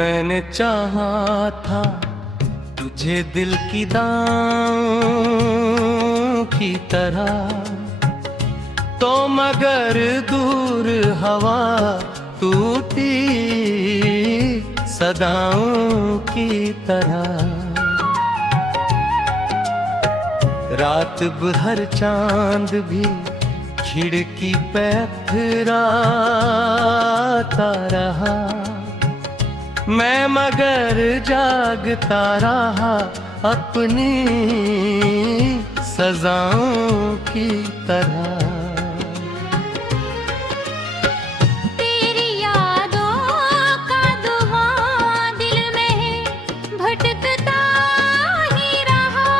मैंने चाहा था तुझे दिल की दांव की तरह, तो मगर दूर हवा टूटी सदाओं की तरह। रात भर चांद भी खिड़की पे फिराता रहा, मैं मगर जागता रहा अपनी सजाओं की तरह। तेरी यादों का धुआं दिल में भटकता ही रहा,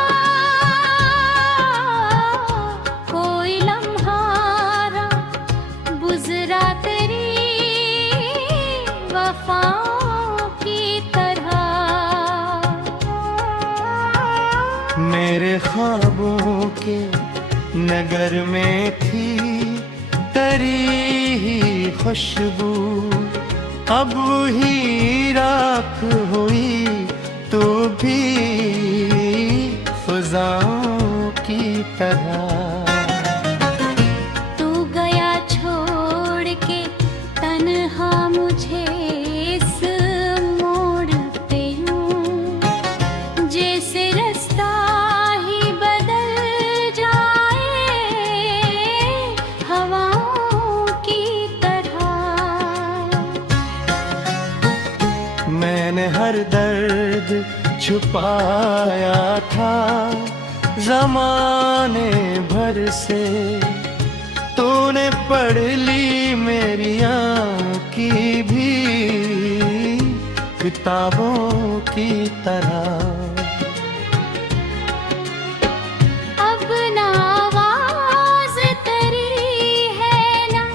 कोई लम्हा गुजरा तेरी वफाओं की तरह। मेरे ख्वाबों के नगर में थी तेरी ही खुशबू, अब ही राख हुई तू भी फ़िज़ाओं की तरह। तू गया छोड़ के तन्हा मुझे इस मोड़ पे यूं, जैसे रास्ता ही बदल जाए हवाओं की तरह। मैंने हर दर्द छुपाया था ज़माने भर से, तूने पढ़ ली मेरी आँख की भी किताबों की तरह। अब ना आवाज़ तेरी है ना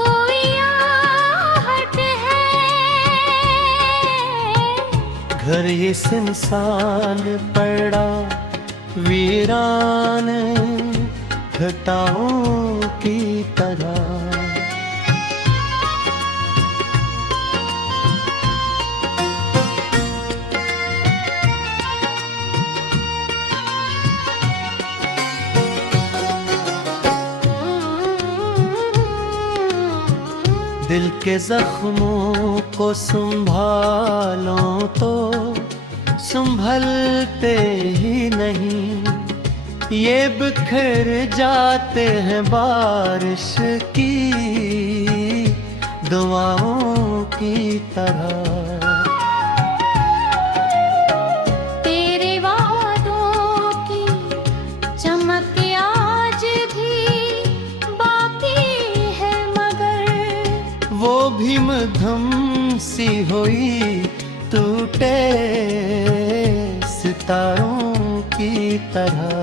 कोई आहट है, घर ये सुनसान पड़ा वीरान घटाओं की तरह। दिल के जख्मों को संभालो तो संभलते ही नहीं, ये बिखर जाते हैं बारिश की दुआओं की तरह। तेरे वादों की चमक आज भी बाकी है, मगर वो भी मध्यम सी हुई टूटे सितारों की तरह।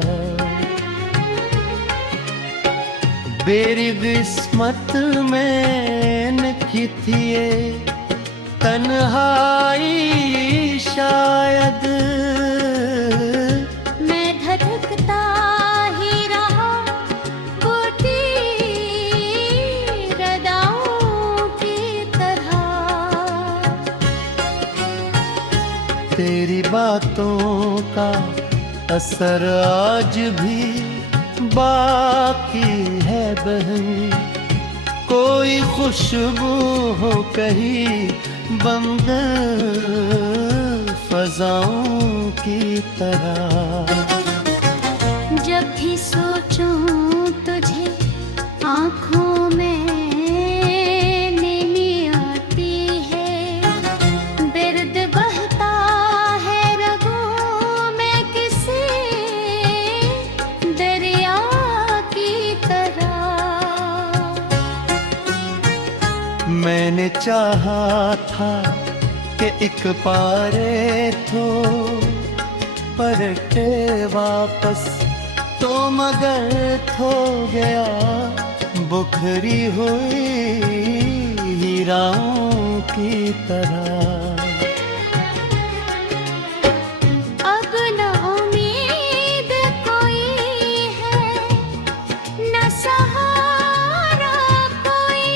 मेरी किस्मत में लिखी थी ये तन्हाई शायद, मैं धधकता ही रहा टूटी रदाओं की तरह। तेरी बातों का असर आज भी बाकी है बहन, कोई खुशबू हो कहीं बंद फ़ज़ाओं की तरह। जब भी सोचूं तुझे आँखों में नैनी आती है, दर्द बहता है रगों में किसी दरिया की तरह। मैंने चाहा था कि एक पारे थो पलटे वापस, तो मगर थो गया बुखरी हुई हीराओं की तरह। अब न उम्मीद कोई है न सहारा कोई,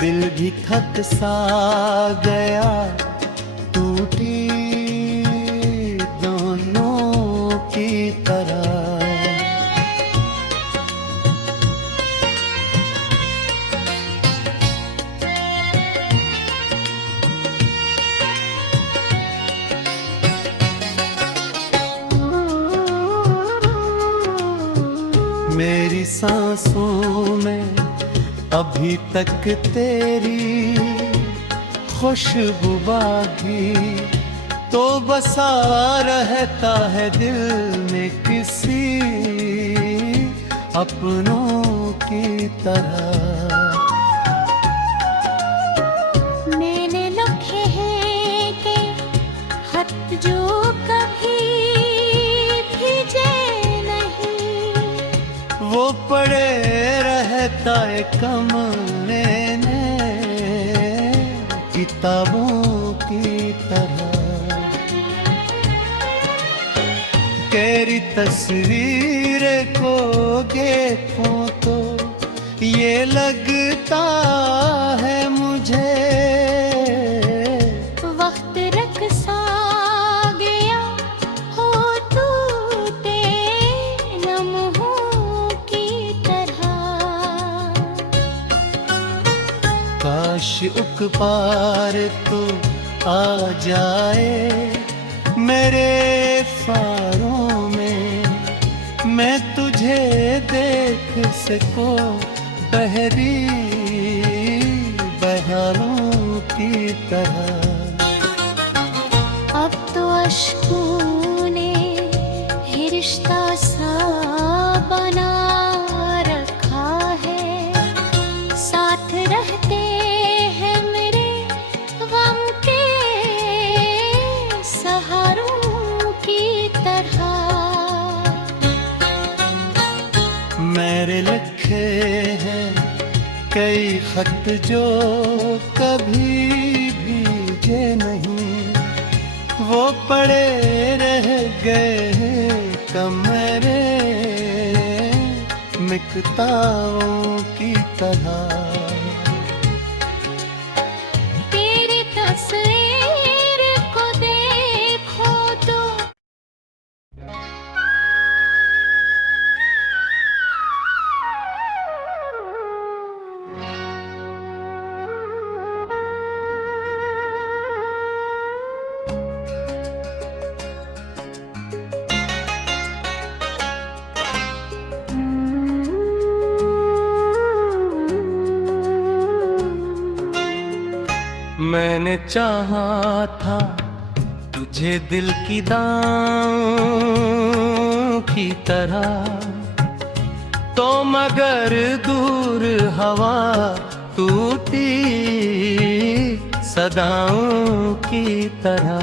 दिल भी थक सा गया, टूटी दोनों की तरह। मेरी सांसों में अभी तक तेरी खुशबू बाकी, तो बसा रहता है दिल में किसी अपनों की तरह। मैंने लिखे हैं कि खत जो कभी भेजे नहीं, वो पड़े रहता है कमरे में किताबों की तरह। तेरी तस्वीर को देखूं तो ये लगता है मुझे वक्त रख सा गया हो टूटे लम्हों की तरह। काश उक पार तो आ जाए मेरे ख्वाबों में, मैं तुझे देख सकूं बहरी बहारों की तरह। अब तो अश्कों ने ही रिश्ता सा बना रखा है, साथ रहते हैं मेरे गम के सहारों की तरह। मेरे लिखे हैं कई खत जो कभी भीगे नहीं, वो पड़े रह गए कमरे में किताबों की तरह। तेरी तस्वीर को देखो तो मैंने चाहा था तुझे दिल की दांव की तरह, तो मगर दूर हवा टूटी सदाओं की तरह।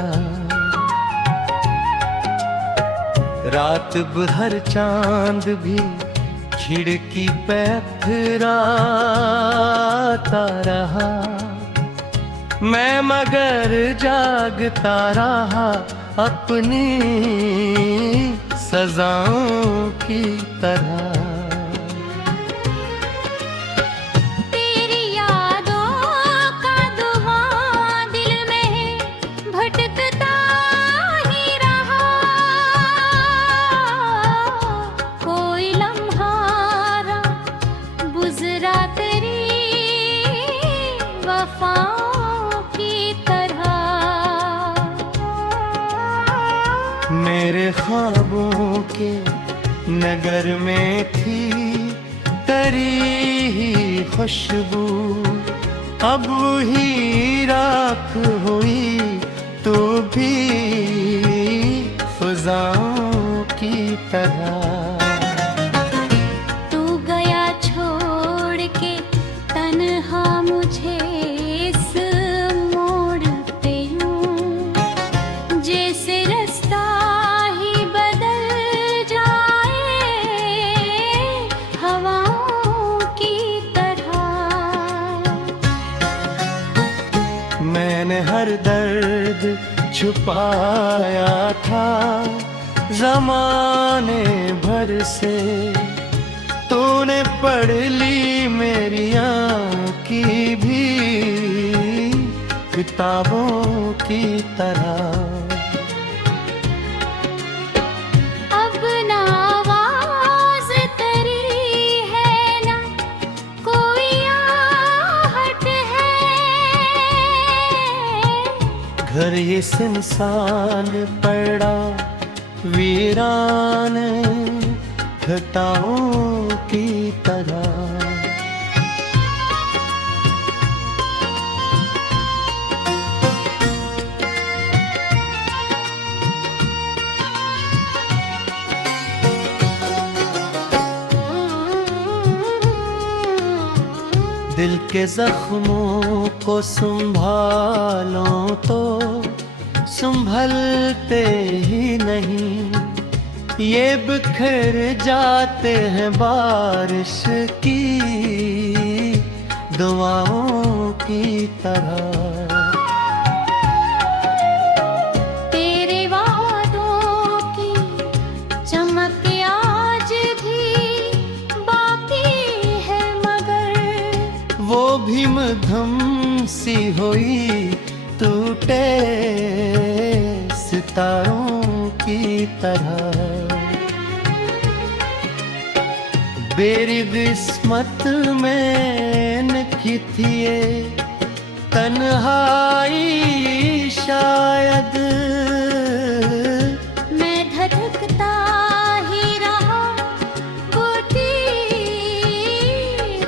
रात भर चांद भी खिड़की पे अथराता रहा, मैं मगर जागता रहा अपनी सजाओं की तरह। तेरी यादों का धुआं दिल में भटकता ही रहा, कोई लम्हा गुजरा तेरी वफाओं की तरह। मेरे ख्वाबों के नगर में थी तेरी ही खुशबू, अब ही राख हुई तू भी फ़िज़ाओं की तरह। तू गया छोड़ के तन्हा मुझे इस मोड़ पे यूं, जैसे रास्ता ही बदल जाए हवाओं की तरह। मैंने हर दर्द छुपाया था ज़माने भर से, तूने पढ़ ली मेरी आँख की भी किताबों की तरह। अब ना आवाज तेरी है ना कोई आहट है, घर ये सुनसान पड़ा वीरान घटाओं की तरह। दिल के जख्मों को संभालो तो संभलते ही नहीं, ये बिखर जाते हैं बारिश की दुआओं की तरह। तेरे वादों की चमक आज भी बाकी है, मगर वो भी मध्यम सी हुई टूटे सितारों की तरह। मेरी किस्मत में लिखी थी ये तन्हाई शायद, मैं धधकता ही रहा टूटी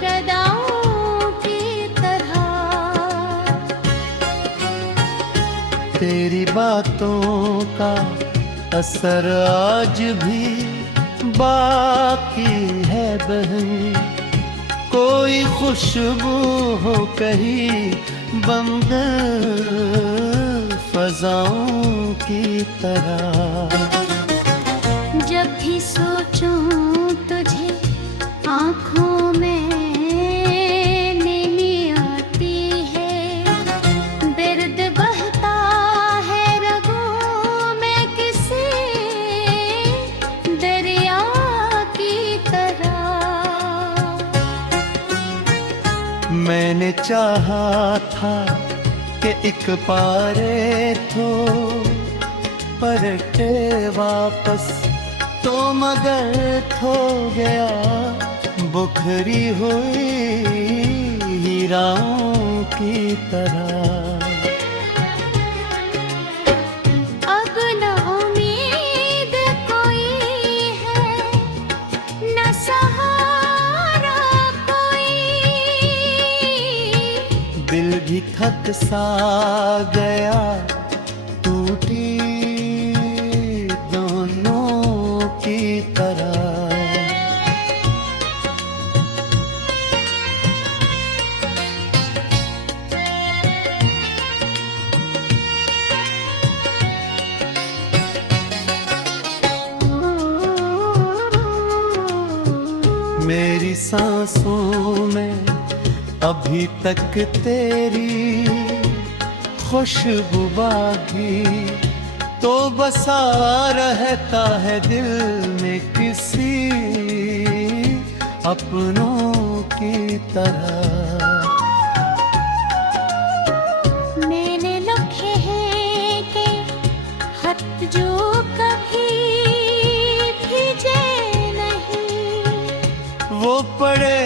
रदाओं की तरह। तेरी बातों का असर आज भी बाकी है बहन, कोई खुशबू हो कहीं बंद फजाओं की तरह। जब भी सोचूं तुझे आँखों में नैनी आती है, दर्द बहता है रगों में किसी दरिया की तरह। मैंने चाहा था कि एक पारे तो पलटे वापस, तो मगर खो गया बुखरी हुई हीराओं की तरह। अब न उम्मीद कोई है न सहारा कोई, दिल भी थक सा गया टूटी दोनों की तरह। मेरी सांसों में अभी तक तेरी खुशबू बाकी, तो बसा रहता है दिल में किसी अपनों की तरह। मैंने लिखे हैं कि खत जो कभी भेजे नहीं, वो पड़े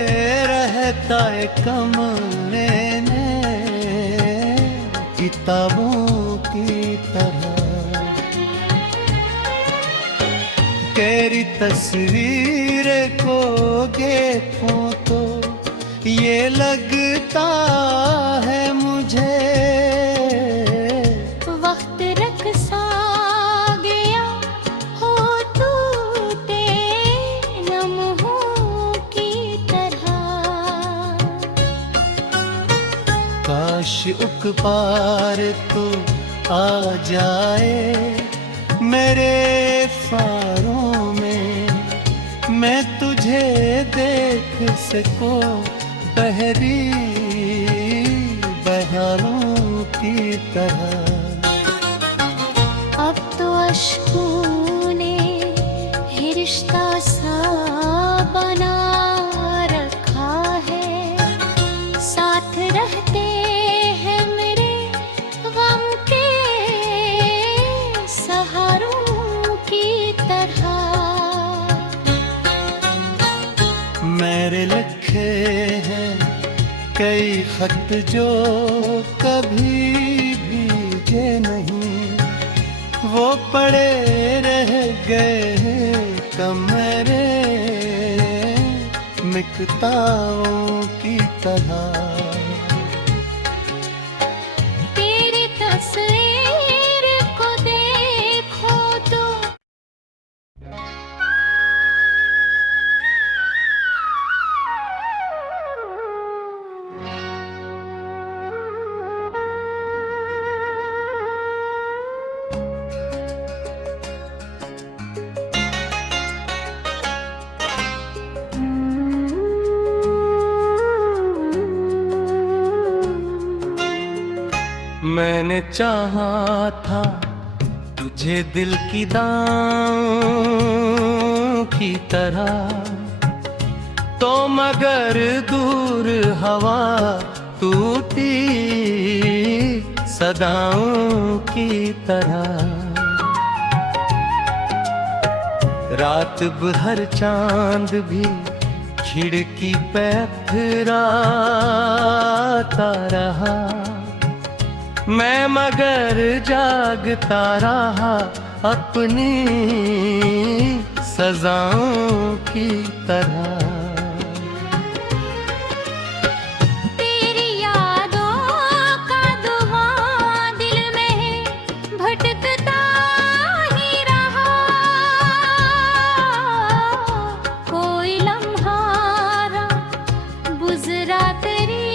रहता है कमरे में किताबों की तरह। तेरी तस्वीर को देखूं तो ये लगता है मुझे वक्त रख सा गया हो टूटे लम्हों की तरह। काश उक पार तो आ जाए मेरे ख्वारों में, मैं तुझे देख सकूं बहरी बहारों की तरह। अब तो अश्कों ने ही रिश्ता सा बना रखा है, साथ रहते हैं मेरे तेरे लिखे हैं कई खत जो कभी भीगे नहीं, वो पड़े रह गए कमरे मिकताओं की तरह। तेरी तस्वीर को देखो तो मैंने चाहा था तुझे दिल की दांव की तरह, तो मगर दूर हवा टूटी सदाओं की तरह। रात भर चांद भी खिड़की पे अथराता रहा, मैं मगर जागता रहा अपनी सजाओं की तरह। तेरी यादों का धुआं दिल में भटकता ही रहा, कोई लम्हा गुजरा तेरी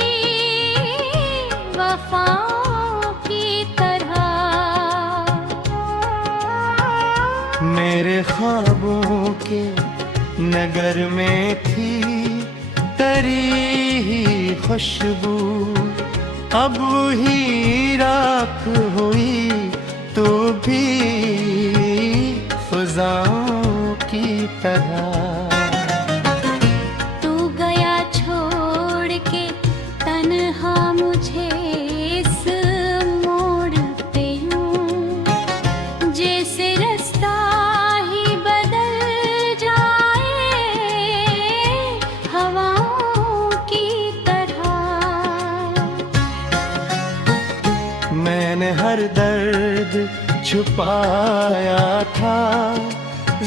वफाओं की तरह। मेरे ख्वाबों के नगर में थी तेरी ही खुशबू, अब ही राख हुई तू भी फ़िज़ाओं की तरह। तू गया छोड़ के तन्हा मुझे इस मोड़ पे यूं, जैसे रास्ता ही बदल जाए हवाओं की तरह। मैंने हर दर्द छुपाया था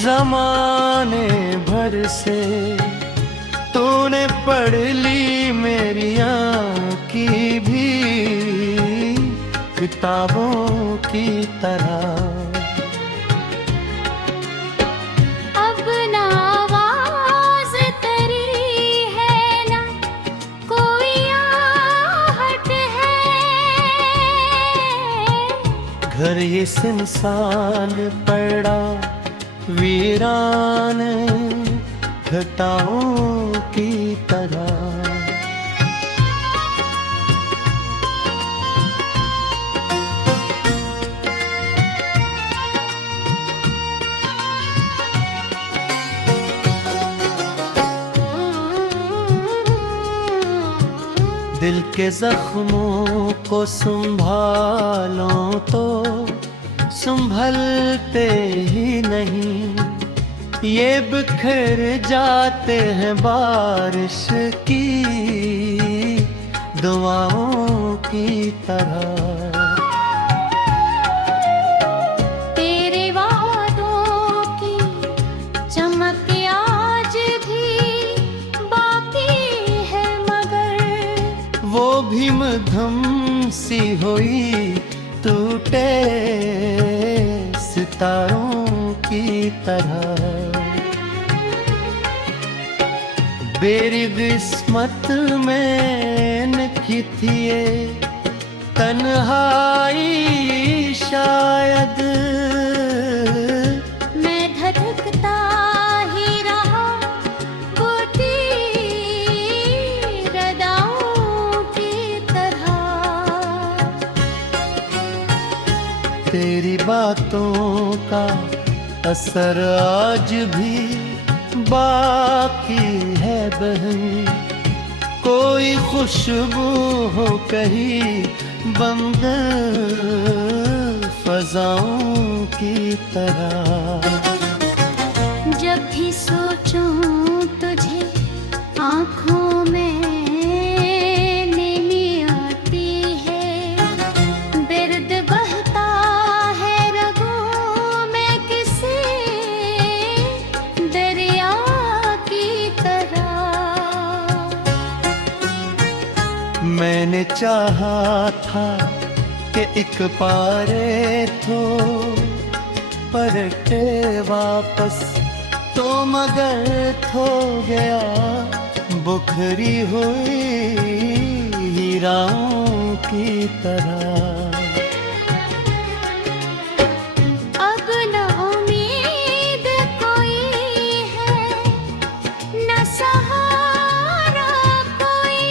ज़माने भर से, तूने पढ़ ली मेरी आँख की भी किताबों की तरह। अब ना आवाज़ तेरी है ना कोई आहट है, घर ये सुनसान पड़ा वीरान घटाओं की तरह। दिल के जख्मों को संभालो तो संभलते ही नहीं, ये बिखर जाते हैं बारिश की दुआओं की तरह। तेरे वादों की चमक आज भी बाकी है, मगर वो भी मध्यम सी हुई टूटे सितारों की तरह। मेरी किस्मत में लिखी थी ये तन्हाई शायद, मैं धधकता ही रहा टूटी रदाओं की तरह। तेरी बातों का असर आज भी बाकी है बहन, कोई खुशबू हो कहीं बंद फजाओं की तरह। जब भी सोचूं तुझे आँख मैंने चाहा था कि एक पारे थो पलटे वापस तो मगर थो गया बुखरी हुई हीराओं की तरह। अब न उम्मीद कोई है, न सहारा कोई,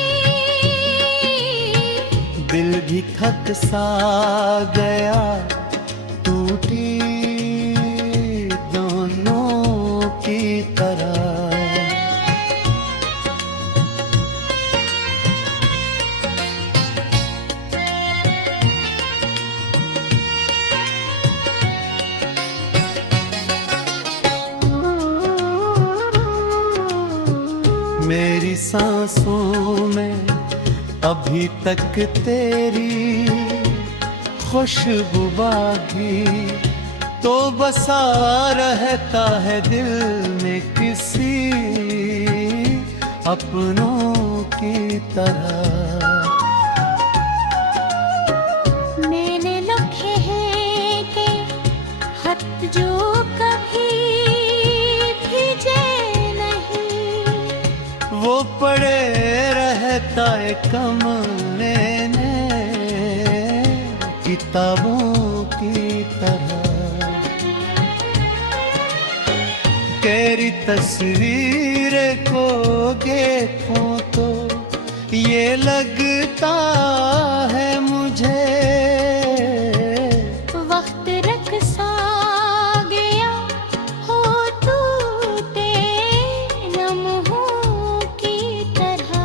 दिल भी थक सा गया टूटी दोनों की तरह। मेरी सांसों में अभी तक तेरी खुशबू बाकी तो बसा रहता है दिल में किसी अपनों की तरह। मैंने लिखे हैं कि खत जो कभी भेजे नहीं, वो पड़े रहता है कमरे में किताबों की तरह। तेरी तस्वीर को देखूं तो ये लगता है मुझे वक्त रख सा गया हो टूटे लम्हों की तरह।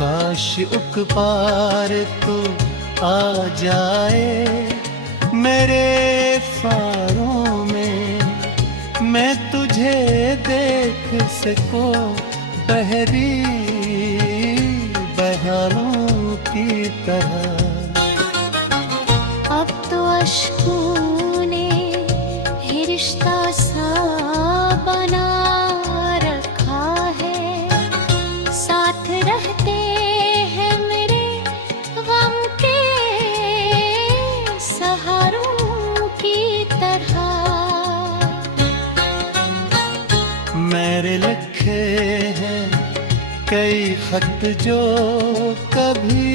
काश उक पार तो आ जाए मेरे ख्वारों में, मैं तुझे देख सकूं बहरी बहारों की तरह। अब तो अश्कों ने ही रिश्ता सा बना रखा है, साथ रहते हैं मेरे गम के सहारों की तरह। मेरे लिखे हैं कई खत जो कभी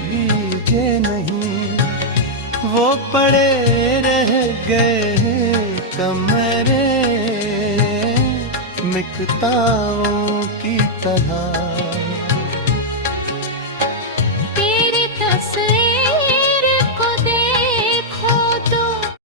भीगे नहीं, वो पड़े रह गए कमरे में किताबों की तरह।